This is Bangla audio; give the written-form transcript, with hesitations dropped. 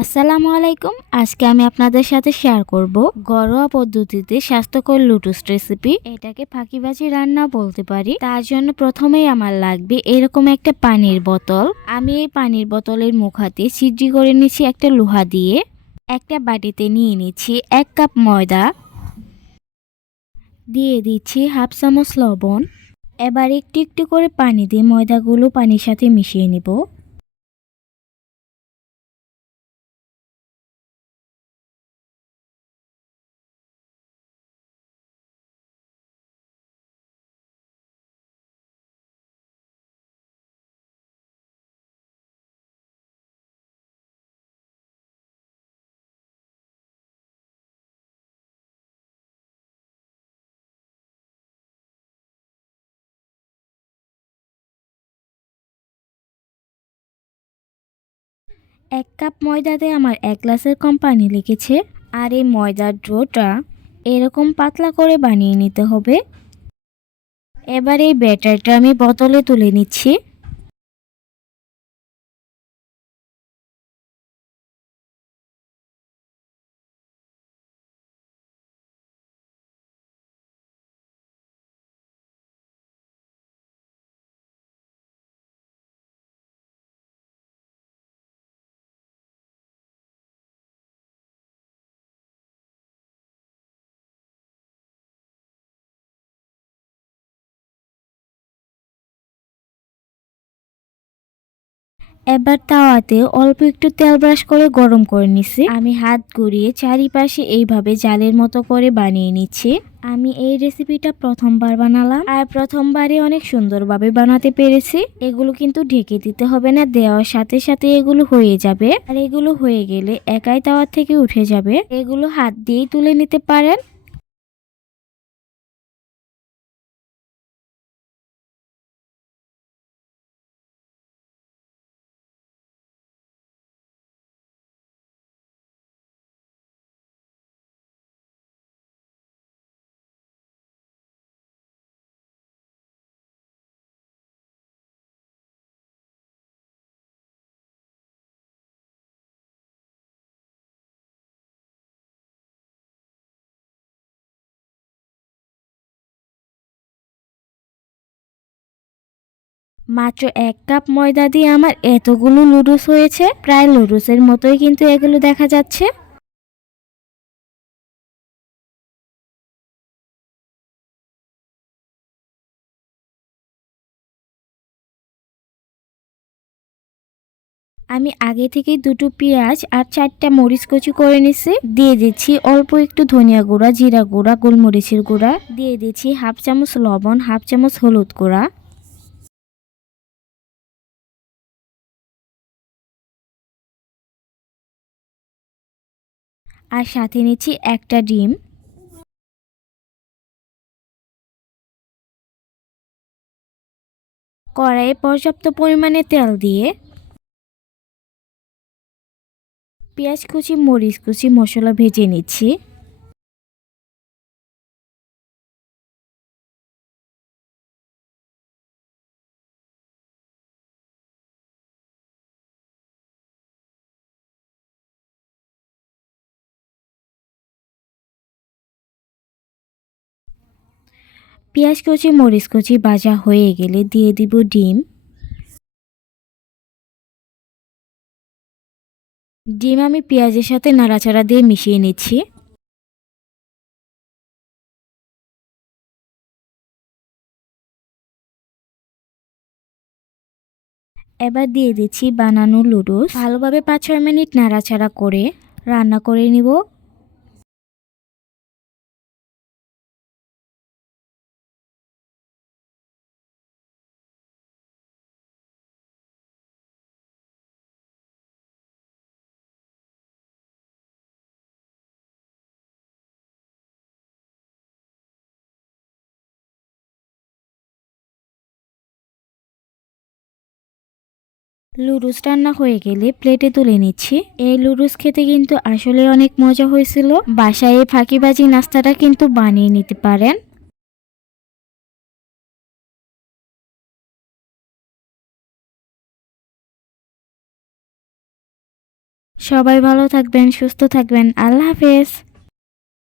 আসসালামু আলাইকুম। আজকে আমি আপনাদের সাথে শেয়ার করব ঘরোয়া পদ্ধতিতে স্বাস্থ্যকর লুটুস রেসিপি। এটাকে ফাঁকিবাজি রান্না বলতে পারি। তার জন্য প্রথমেই আমার লাগবে এরকম একটা পানির বোতল। আমি এই পানির বোতলের মুখাতে ছিদ্রি করে নিচ্ছি একটা লোহা দিয়ে। একটা বাটিতে নিয়ে নিচ্ছি 1 কাপ ময়দা, দিয়ে দিচ্ছি হাফ চামচ লবণ। এবার একটু একটু করে পানি দিয়ে ময়দাগুলো পানির সাথে মিশিয়ে নিব। এক কাপ ময়দাতে আমার 1 গ্লাসের কম পানি লেগেছে। আর এই ময়দার ডোটা এরকম পাতলা করে বানিয়ে নিতে হবে। এবার এই ব্যাটারটা আমি বোতলে তুলে নিচ্ছি। এবার তাওয়াতে অল্প একটু তেল ব্রাশ করে গরম করে নিচ্ছি। আমি হাত ঘুরিয়ে চারিপাশে এইভাবে জালের মতো করে বানিয়ে নিচ্ছি। আমি এই রেসিপিটা প্রথমবার বানালাম, আর প্রথমবারই অনেক সুন্দরভাবে বানাতে পেরেছি। এগুলো কিন্তু ঢেকে দিতে হবে না, দেওয়ার সাথে সাথে এগুলো হয়ে যাবে। আর এগুলো হয়ে গেলে একাই তাওয়া থেকে উঠে যাবে। এগুলো হাত দিয়েই তুলে নিতে পারেন। মাত্র 1 কাপ ময়দা দিয়ে আমার এতগুলো নুডলস হয়েছে। প্রায় নুডলসের মতোই কিন্তু এগুলো দেখা যাচ্ছে। আমি আগে থেকেই দুটো পেঁয়াজ আর 4টা মরিচ কুচি করে নিছি। দিয়ে দিচ্ছি অল্প একটু ধনিয়া গুঁড়া, জিরা গুঁড়া, গোলমরিচের গুঁড়া। দিয়ে দিচ্ছি হাফ চামচ লবণ, হাফ চামচ হলুদ গুঁড়া। আর সাথে নিচ্ছি একটা ডিম। কড়াইয়ে পর্যাপ্ত পরিমাণে তেল দিয়ে পেঁয়াজ কুচি, মরিচ কুচি, মশলা ভেজে নিচ্ছি। পেঁয়াজ কুচি, মরিচ কুচি ভাজা হয়ে গেলে দিয়ে দিব ডিম। ডিম আমি পেঁয়াজের সাথে নাড়াচাড়া দিয়ে মিশিয়ে নিচ্ছি। এবার দিয়ে দিচ্ছি বানানো লুডুস। ভালোভাবে 5-6 মিনিট নাড়াচাড়া করে রান্না করে নিব। লুডুস রান্না হয়ে গেলে প্লেটে তুলে নিচ্ছি। এই লুডুস খেতে কিন্তু আসলে অনেক মজা হয়েছিল। বাসায় এই ফাঁকিবাজি নাস্তাটা কিন্তু বানিয়ে নিতে পারেন। সবাই ভালো থাকবেন, সুস্থ থাকবেন। আল্লাহ হাফেজ।